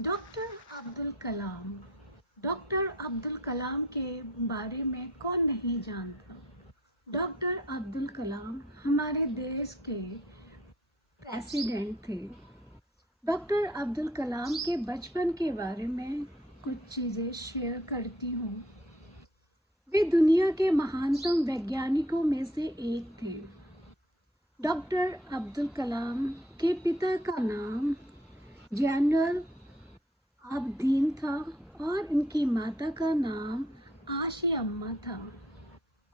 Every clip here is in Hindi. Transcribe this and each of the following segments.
डॉक्टर अब्दुल कलाम। डॉक्टर अब्दुल कलाम के बारे में कौन नहीं जानता। डॉक्टर अब्दुल कलाम हमारे देश के प्रेसिडेंट थे। डॉक्टर अब्दुल कलाम के बचपन के बारे में कुछ चीज़ें शेयर करती हूँ। वे दुनिया के महानतम वैज्ञानिकों में से एक थे। डॉक्टर अब्दुल कलाम के पिता का नाम जनरल आबदीन था और इनकी माता का नाम आशी अम्मा था।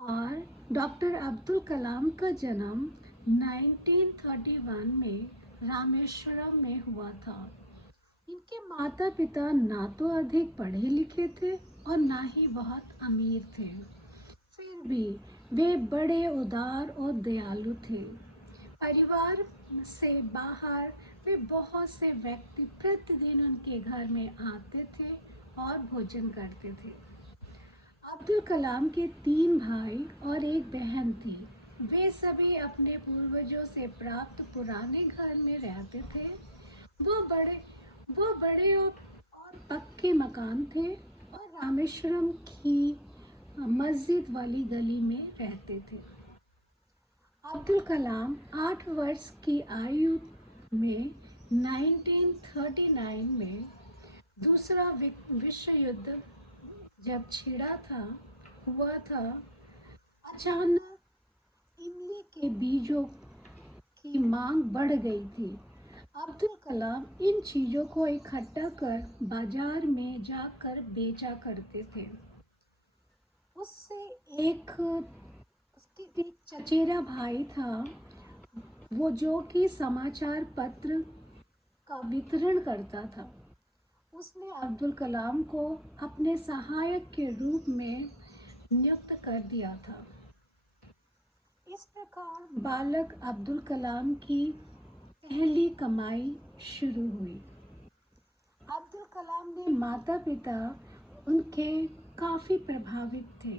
और डॉक्टर अब्दुल कलाम का जन्म 1931 में रामेश्वरम में हुआ था। इनके माता पिता ना तो अधिक पढ़े लिखे थे और ना ही बहुत अमीर थे। फिर भी वे बड़े उदार और दयालु थे। परिवार से बाहर वे बहुत से व्यक्ति प्रतिदिन उनके घर में आते थे और भोजन करते थे। अब्दुल कलाम के 3 भाई और एक बहन थी। वे सभी अपने पूर्वजों से प्राप्त पुराने घर में रहते थे। वो बड़े और पक्के मकान थे और रामेश्वरम की मस्जिद वाली गली में रहते थे। अब्दुल कलाम 8 वर्ष की आयु में 1939 में दूसरा विश्व युद्ध जब हुआ था, अचानक इमली के बीजों की मांग बढ़ गई थी। अब्दुल कलाम इन चीज़ों को इकट्ठा कर बाजार में जाकर बेचा करते थे। उससे उसके एक चचेरा भाई था, वो जो कि समाचार पत्र का वितरण करता था। उसने अब्दुल कलाम को अपने सहायक के रूप में नियुक्त कर दिया था। इस प्रकार बालक अब्दुल कलाम की पहली कमाई शुरू हुई। अब्दुल कलाम के माता पिता उनके काफ़ी प्रभावित थे।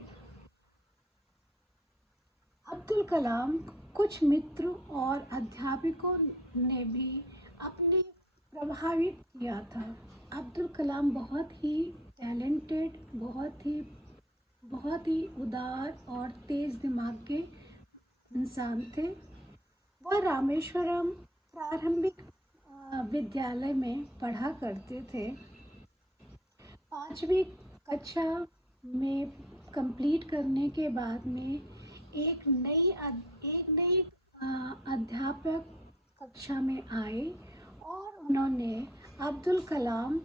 अब्दुल कलाम कुछ मित्रों और अध्यापकों ने भी अपने प्रभावित किया था। अब्दुल कलाम बहुत ही टैलेंटेड, बहुत ही उदार और तेज़ दिमाग के इंसान थे। वह रामेश्वरम प्रारंभिक विद्यालय में पढ़ा करते थे। 5वीं कक्षा में कंप्लीट करने के बाद में एक नई अध्यापक कक्षा में आए और उन्होंने अब्दुल कलाम,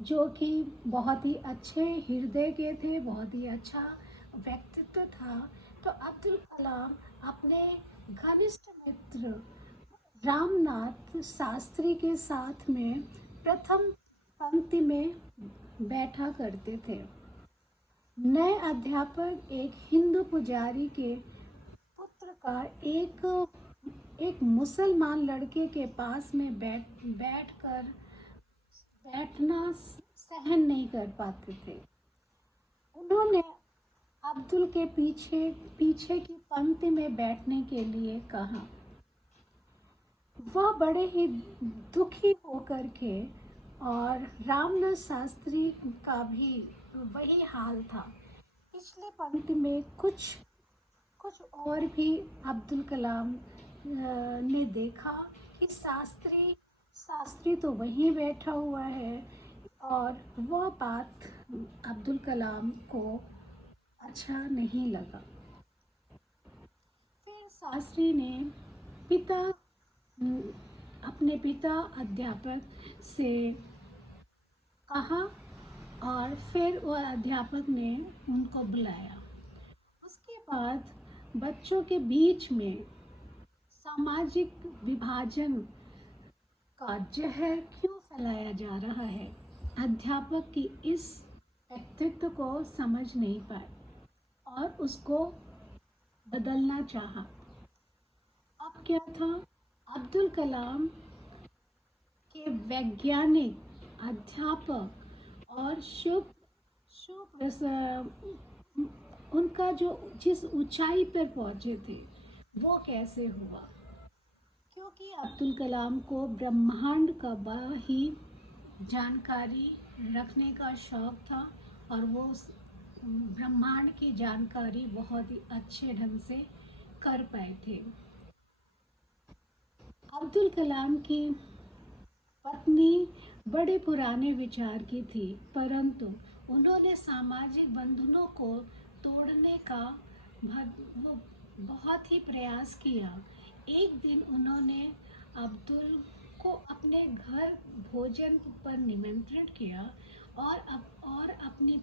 जो कि बहुत ही अच्छे हृदय के थे, बहुत ही अच्छा व्यक्तित्व था, तो अब्दुल कलाम अपने घनिष्ठ मित्र रामनाथ शास्त्री के साथ में प्रथम पंक्ति में बैठा करते थे। नए अध्यापक एक हिंदू पुजारी के पुत्र का एक मुसलमान लड़के के पास में बैठना सहन नहीं कर पाते थे। उन्होंने अब्दुल के पीछे की पंक्ति में बैठने के लिए कहा। वह बड़े ही दुखी होकर के, और रामनाथ शास्त्री का भी वही हाल था। पिछले पंक्ति में कुछ और भी अब्दुल कलाम ने देखा कि शास्त्री तो वहीं बैठा हुआ है, और वह बात अब्दुल कलाम को अच्छा नहीं लगा। फिर शास्त्री ने अपने पिता अध्यापक से कहा और फिर वह अध्यापक ने उनको बुलाया। उसके बाद बच्चों के बीच में सामाजिक विभाजन का जहर क्यों फैलाया जा रहा है, अध्यापक की इस व्यक्तित्व को समझ नहीं पाए और उसको बदलना चाहा। अब क्या था, अब्दुल कलाम के वैज्ञानिक, अध्यापक और उनका जो जिस ऊंचाई पर पहुंचे थे वो कैसे हुआ, क्योंकि अब्दुल कलाम को ब्रह्मांड का बड़ा ही जानकारी रखने का शौक था और वो उस ब्रह्मांड की जानकारी बहुत ही अच्छे ढंग से कर पाए थे। अब्दुल कलाम की पत्नी बड़े पुराने विचार की थी, परंतु उन्होंने सामाजिक बंधनों को तोड़ने का वो बहुत ही प्रयास किया। एक दिन उन्होंने अब्दुल को अपने घर भोजन पर निमंत्रित किया और अपनी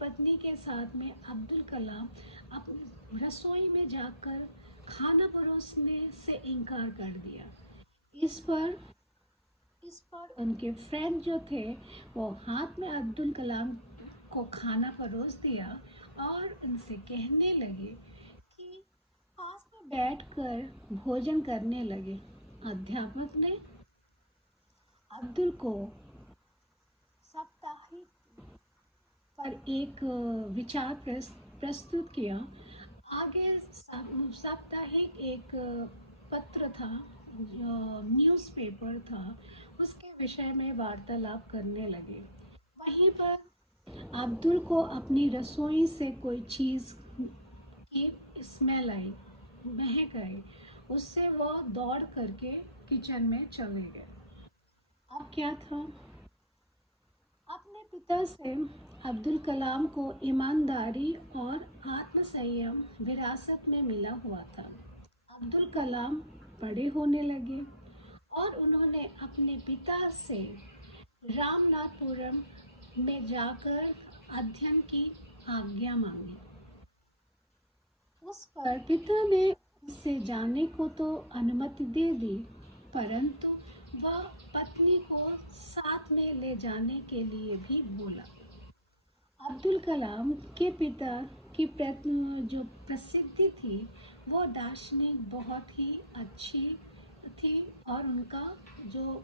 पत्नी के साथ में अब्दुल कलाम अपनी रसोई में जाकर खाना परोसने से इनकार कर दिया। इस पर उनके फ्रेंड जो थे वो हाथ में अब्दुल कलाम को खाना परोस दिया और उनसे कहने लगे कि पास में बैठकर भोजन करने लगे। अध्यापक ने अब्दुल को साप्ताहिक पर एक विचार प्रस्तुत किया। आगे साप्ताहिक एक पत्र था, न्यूज़पेपर था, उसके विषय में वार्तालाप करने लगे। वहीं पर अब्दुल को अपनी रसोई से कोई चीज़ की स्मेल आई, महक आई। उससे वो दौड़ करके किचन में चले गए। अब क्या था, अपने पिता से अब्दुल कलाम को ईमानदारी और आत्मसंयम विरासत में मिला हुआ था। अब्दुल कलाम बड़े होने लगे और उन्होंने अपने पिता से रामनाथपुरम में जाकर अध्ययन की आज्ञा मांगी। उस पर पिता ने उससे जाने को तो अनुमति दे दी, परंतु वह पत्नी को साथ में ले जाने के लिए भी बोला। अब्दुल कलाम के पिता की जो प्रसिद्धि थी वो दार्शनिक बहुत ही अच्छी थी और उनका जो